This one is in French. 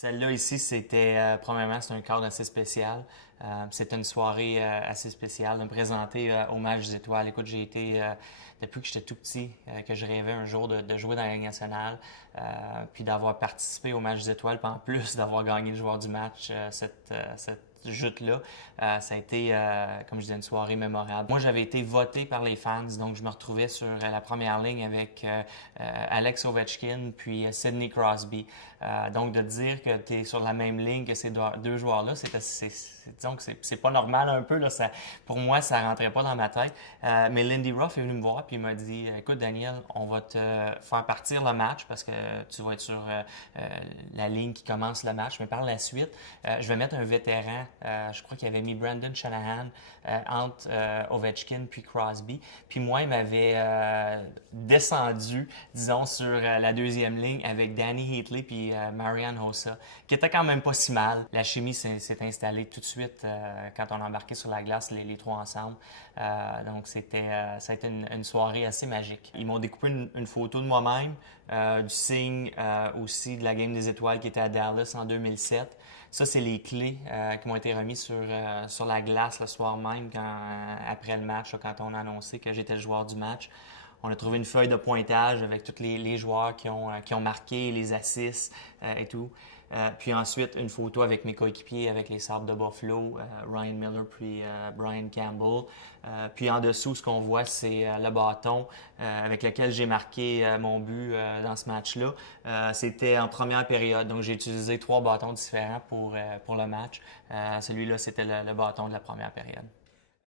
Celle-là ici, c'était, premièrement, c'est un cadre assez spécial. C'était une soirée assez spéciale de me présenter au match des étoiles. Écoute, j'ai été, depuis que j'étais tout petit, que je rêvais un jour de jouer dans la Ligue nationale, puis d'avoir participé au match des étoiles, puis en plus d'avoir gagné le joueur du match, cette jute-là. Ça a été, comme je disais, une soirée mémorable. Moi, j'avais été voté par les fans, donc je me retrouvais sur la première ligne avec Alex Ovechkin puis Sidney Crosby. Donc, de dire que tu es sur la même ligne que ces deux joueurs-là, disons que c'est pas normal un peu. Là, pour moi, ça rentrait pas dans ma tête. Mais Lindy Ruff est venu me voir puis il m'a dit écoute, Daniel, on va te faire partir le match parce que tu vas être sur la ligne qui commence le match. Mais par la suite, je vais mettre un vétéran. Je crois qu'il avait mis Brandon Shanahan entre Ovechkin puis Crosby. Puis moi, il m'avait descendu, disons, sur la deuxième ligne avec Danny Heatley puis Marian Hossa, qui était quand même pas si mal. La chimie s'est installée tout de suite quand on a embarqué sur la glace, les trois ensemble. Donc, ça a été une soirée assez magique. Ils m'ont découpé une photo de moi-même, du signe aussi de la Game des Étoiles qui était à Dallas en 2007. Ça, c'est les clés qui m'ont été remises sur la glace le soir même, après le match, là, quand on a annoncé que j'étais le joueur du match. On a trouvé une feuille de pointage avec tous les joueurs qui ont marqué, les assists et tout. Puis ensuite, une photo avec mes coéquipiers, avec les Sabres de Buffalo, Ryan Miller puis Brian Campbell. Puis en dessous, ce qu'on voit, c'est le bâton avec lequel j'ai marqué mon but dans ce match-là. C'était en première période, donc j'ai utilisé 3 bâtons différents pour le match. Celui-là, c'était le bâton de la première période.